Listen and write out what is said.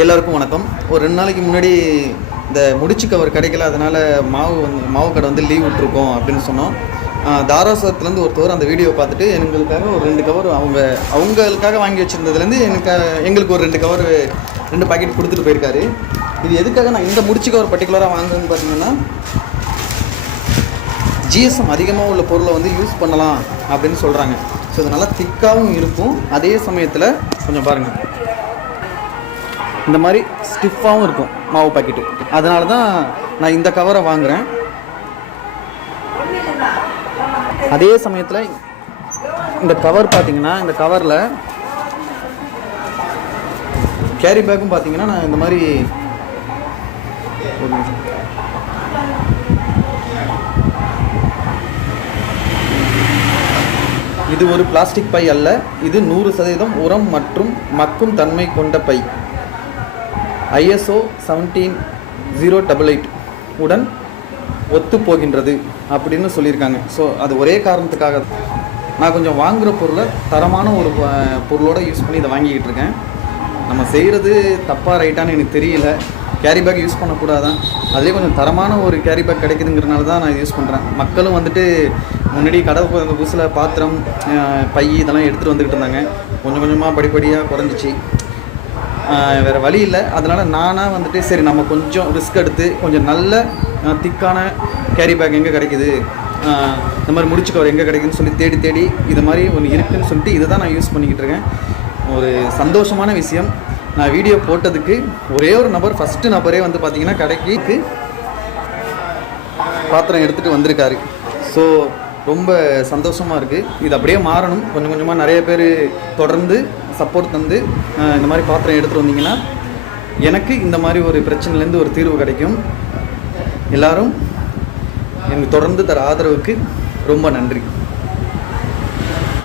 எல்லாருக்கும் வணக்கம். ஒரு 2 நாளைக்கு முன்னாடி இந்த முடிச்சு கவர் கிடைக்கல, அதனால் மாவு கடை வந்து லீவ் விட்டுருக்கோம் அப்படின்னு சொன்னோம். தாராசுரத்துலேருந்து ஒருத்தவர் அந்த வீடியோ பார்த்துட்டு எங்களுக்காக ஒரு 2 கவர் அவங்களுக்காக வாங்கி வச்சுருந்ததுலேருந்து எங்களுக்கு ஒரு 2 கவர் 2 பாக்கெட் கொடுத்துட்டு போயிருக்காரு. இது எதுக்காக நான் இந்த முடிச்சு கவர் பர்டிகுலராக வாங்குறேன்னு பார்த்தீங்கன்னா, ஜிஎஸ்எம் அதிகமாக உள்ள பொருளை வந்து யூஸ் பண்ணலாம் அப்படின்னு சொல்கிறாங்க. ஸோ இது நல்லா திக்காகவும் இருக்கும், அதே சமயத்தில் கொஞ்சம் பாருங்கள் இந்த மாதிரி ஸ்டிஃபாகவும் இருக்கும் மாவு பாக்கெட்டு. அதனால தான் நான் இந்த கவரை வாங்குகிறேன். அதே சமயத்தில் இந்த கவர் பார்த்திங்கன்னா, இந்த கவரில் கேரி பேக்கும் பார்த்திங்கன்னா நான் இந்த மாதிரி இது ஒரு பிளாஸ்டிக் பை அல்ல, இது 100% உரம் மற்றும் மக்கும் தன்மை கொண்ட பை. ISO 17088 உடன் ஒத்து போகின்றது அப்படின்னு சொல்லியிருக்காங்க. ஸோ அது ஒரே காரணத்துக்காக நான் கொஞ்சம் வாங்குகிற பொருளை தரமான ஒரு பொருளோடு யூஸ் பண்ணி இதை வாங்கிக்கிட்டு இருக்கேன். நம்ம செய்கிறது தப்பாக ரைட்டான்னு எனக்கு தெரியல. கேரி பேக் யூஸ் பண்ணக்கூடாதான், அதுலேயே கொஞ்சம் தரமான ஒரு கேரி பேக் கிடைக்குதுங்கிறனால தான் நான் யூஸ் பண்ணுறேன். மக்களும் வந்துட்டு முன்னாடி கடை புதுசில் பாத்திரம், பை இதெல்லாம் எடுத்துகிட்டு வந்துக்கிட்டு இருந்தாங்க. கொஞ்சம் கொஞ்சமாக படிப்படியாக குறைஞ்சிச்சு. வேறு வழி இல்லை. அதனால் நானாக வந்துட்டு சரி நம்ம கொஞ்சம் ரிஸ்க் எடுத்து கொஞ்சம் நல்ல திக்கான கேரி பேக் எங்கே கிடைக்குது, இந்த மாதிரி முடிச்சு கவர் எங்கே கிடைக்குதுன்னு சொல்லி தேடி இது மாதிரி ஒன்று இருக்குதுன்னு சொல்லிட்டு இதை தான் நான் யூஸ் பண்ணிக்கிட்டு இருக்கேன். ஒரு சந்தோஷமான விஷயம், நான் வீடியோ போட்டதுக்கு ஒரே ஒரு நபர், ஃபஸ்ட்டு நபரே வந்து பார்த்திங்கன்னா கடைக்கு பாத்திரம் எடுத்துகிட்டு வந்திருக்காரு. ஸோ ரொம்ப சந்தோஷமாக இருக்குது. இது அப்படியே மாறணும். கொஞ்சம் கொஞ்சமாக நிறைய பேர் தொடர்ந்து சப்போர்ட் தந்து இந்த மாதிரி பாத்திரம் எடுத்துகிட்டு வந்தீங்கன்னா எனக்கு இந்த மாதிரி ஒரு பிரச்சனைலேருந்து ஒரு தீர்வு கிடைக்கும். எல்லோரும் எனக்கு தொடர்ந்து தர ஆதரவுக்கு ரொம்ப நன்றி.